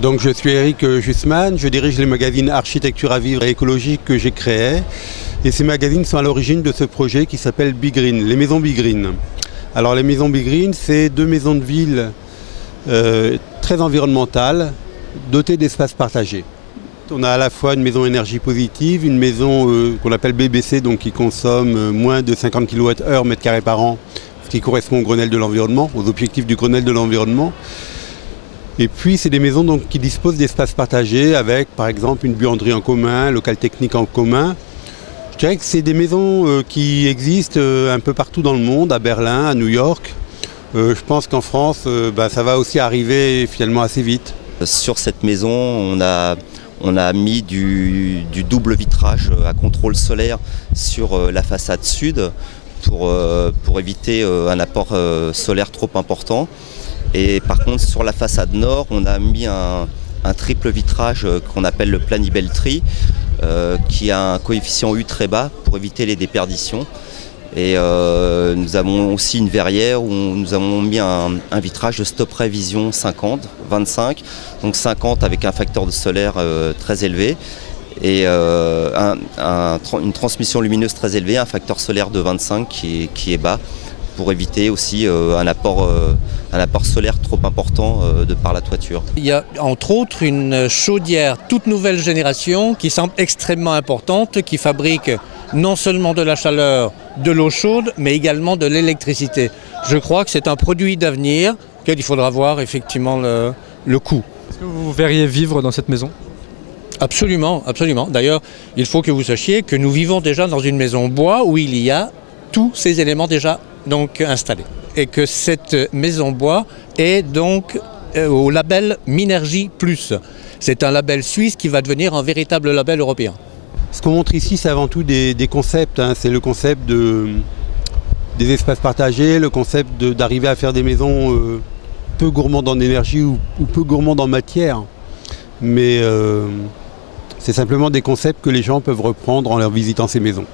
Donc je suis Eric Jussman, je dirige les magazines Architecture à vivre et écologique que j'ai créés. Et ces magazines sont à l'origine de ce projet qui s'appelle Big Green, les maisons Big Green. Alors les maisons Big Green, c'est 2 maisons de ville très environnementales, dotées d'espaces partagés. On a à la fois une maison énergie positive, une maison qu'on appelle BBC, donc qui consomme moins de 50 kWh mètre carré par an, ce qui correspond au Grenelle de l'environnement, aux objectifs du Grenelle de l'environnement. Et puis c'est des maisons donc, qui disposent d'espaces partagés avec par exemple une buanderie en commun, un local technique en commun. Je dirais que c'est des maisons qui existent un peu partout dans le monde, à Berlin, à New York. Je pense qu'en France, ça va aussi arriver finalement assez vite. Sur cette maison, on a mis du double vitrage à contrôle solaire sur la façade sud pour éviter un apport solaire trop important. Et par contre, sur la façade nord, on a mis un triple vitrage qu'on appelle le Planibel-Tree, qui a un coefficient U très bas pour éviter les déperditions. Et nous avons aussi une verrière où nous avons mis un vitrage de Stop Ray Vision 25, donc 50 avec un facteur de solaire très élevé et une transmission lumineuse très élevée, un facteur solaire de 25 qui est bas pour éviter aussi un apport solaire trop important de par la toiture. Il y a entre autres une chaudière toute nouvelle génération qui semble extrêmement importante, qui fabrique non seulement de la chaleur, de l'eau chaude, mais également de l'électricité. Je crois que c'est un produit d'avenir, auquel il faudra voir effectivement le coût. Est-ce que vous verriez vivre dans cette maison ? Absolument, absolument. D'ailleurs, il faut que vous sachiez que nous vivons déjà dans une maison bois où il y a tous ces éléments déjà donc installés. Et que cette maison bois est donc au label Minergie Plus. C'est un label suisse qui va devenir un véritable label européen. Ce qu'on montre ici, c'est avant tout des concepts. C'est le concept des espaces partagés, le concept d'arriver à faire des maisons peu gourmandes en énergie ou peu gourmandes en matière. Mais c'est simplement des concepts que les gens peuvent reprendre en leur visitant ces maisons.